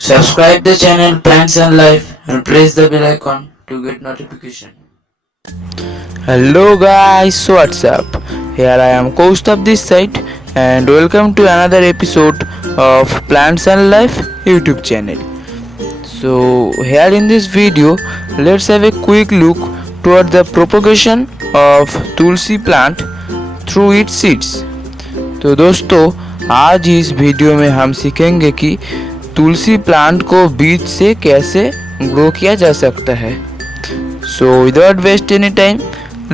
Subscribe the channel Plants and Life and press the bell icon to get notification. Hello guys, what's up? Here I am Koustav this side and welcome to another episode of Plants and Life YouTube channel. So here in this video, let's have a quick look toward the propagation of Tulsi plant through its seeds. तो दोस्तों आज इस video में हम सीखेंगे कि तुलसी plant को बीज से कैसे ग्रो किया जा सकता है. So without waste any time,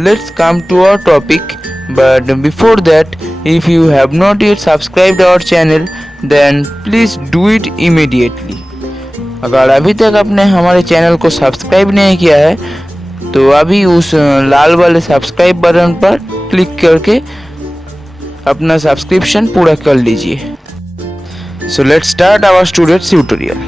let's come to our topic. But before that, if you have not yet subscribed our channel, then please do it immediately. अगर अभी तक आपने हमारे चैनल को सब्सक्राइब नहीं किया है तो अभी उस लाल वाले सब्सक्राइब बटन पर क्लिक करके अपना सब्सक्रिप्शन पूरा कर लीजिए. So let's start our students tutorial.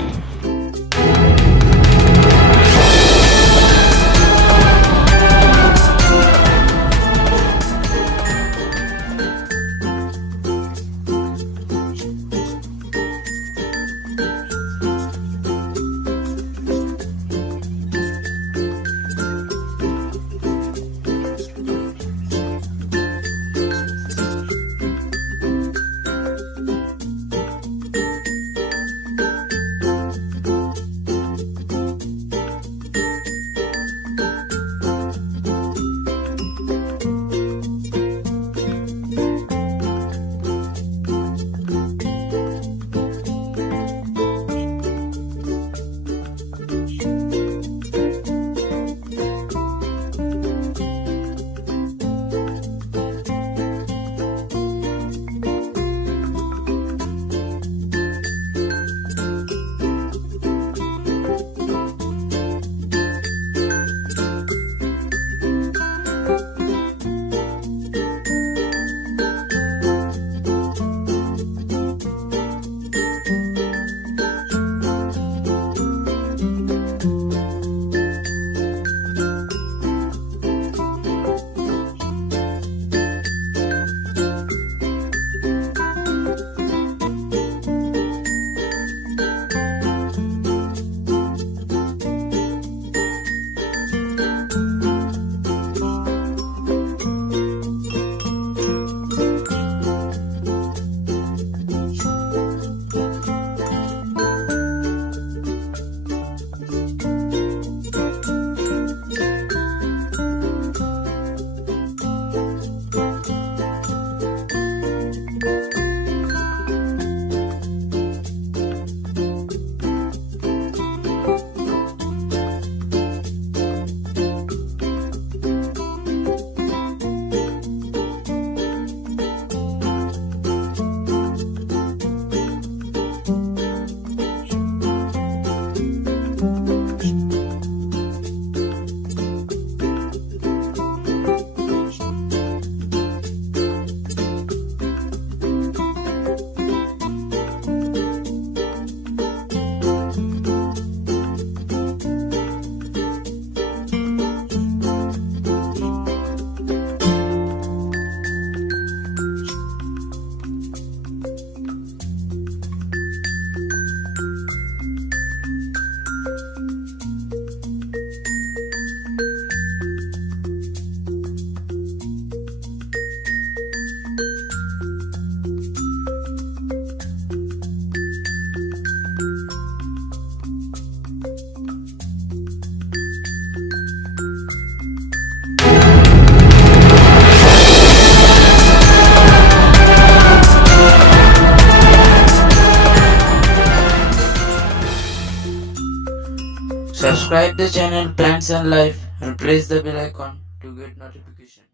Subscribe the channel Plants and Life and press the bell icon to get notification.